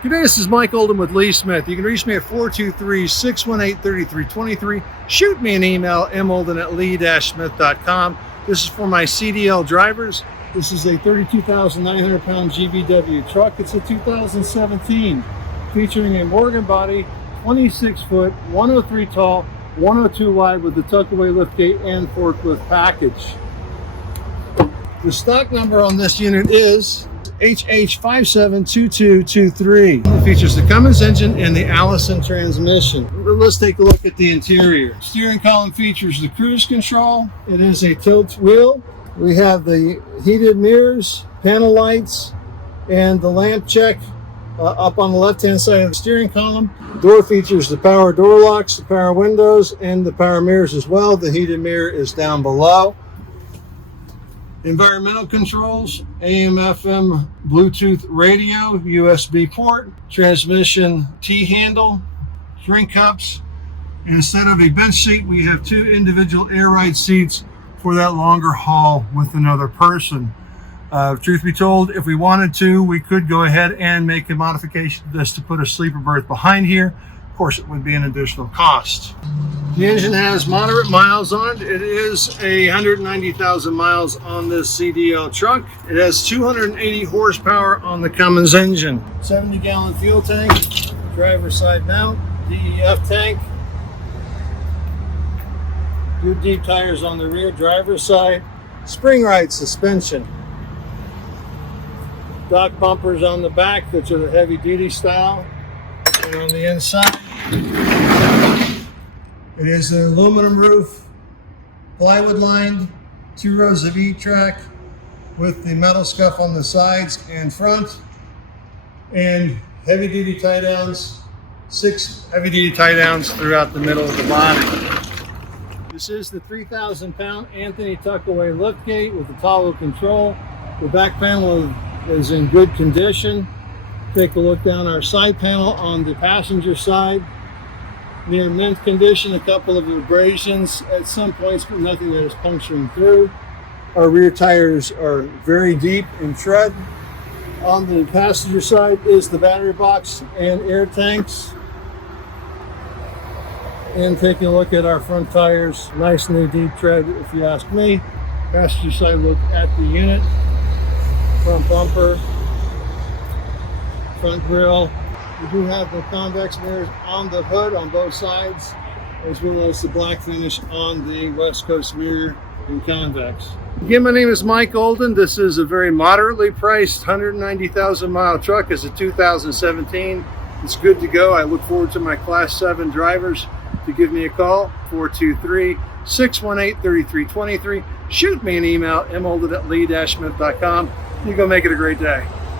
Today, this is Mike Olden with Lee Smith. You can reach me at 423-618-3323. Shoot me an email, molden@lee-smith.com. This is for my CDL drivers. This is a 32,900 pound GVW truck. It's a 2017, featuring a Morgan body, 26 foot, 103 tall, 102 wide with the tuck-away liftgate and forklift package. The stock number on this unit is HH572223. It features the Cummins engine and the Allison transmission. Let's take a look at the interior. Steering column features the cruise control. It is a tilt wheel. We have the heated mirrors, panel lights, and the lamp check up on the left-hand side of the steering column. Door features the power door locks, the power windows, and the power mirrors as well. The heated mirror is down below. Environmental controls, AM/FM, Bluetooth radio, USB port, transmission T-handle, drink cups, and instead of a bench seat, we have two individual air ride seats for that longer haul with another person. Truth be told, if we wanted to, we could go ahead and make a modification to this to put a sleeper berth behind here. Of course, it would be an additional cost. The engine has moderate miles on it. It is 190,000 miles on this CDL truck. It has 280 horsepower on the Cummins engine. 70-gallon fuel tank, driver's side mount, DEF tank. Good deep tires on the rear, driver's side. Spring ride suspension. Dock bumpers on the back, which are the heavy duty style. And on the inside, it is an aluminum roof, plywood lined, 2 rows of E-track with the metal scuff on the sides and front, and heavy duty tie downs, 6 heavy duty tie downs throughout the middle of the body. This is the 3,000 pound Anthony tuck-away liftgate with the toggle control. The back panel is in good condition. Take a look down our side panel on the passenger side. Near mint condition, a couple of abrasions at some points, but nothing that is puncturing through. Our rear tires are very deep in tread. On the passenger side is the battery box and air tanks. And taking a look at our front tires, nice new deep tread if you ask me. Passenger side look at the unit. Front bumper, front grille. We do have the convex mirrors on the hood on both sides, as well as the black finish on the West Coast mirror and convex. Again, my name is Mike Olden. This is a very moderately priced 190,000 mile truck. It's a 2017. It's good to go. I look forward to my Class 7 drivers to give me a call, 423-618-3323. Shoot me an email, molden@lee-smith.com. You go make it a great day.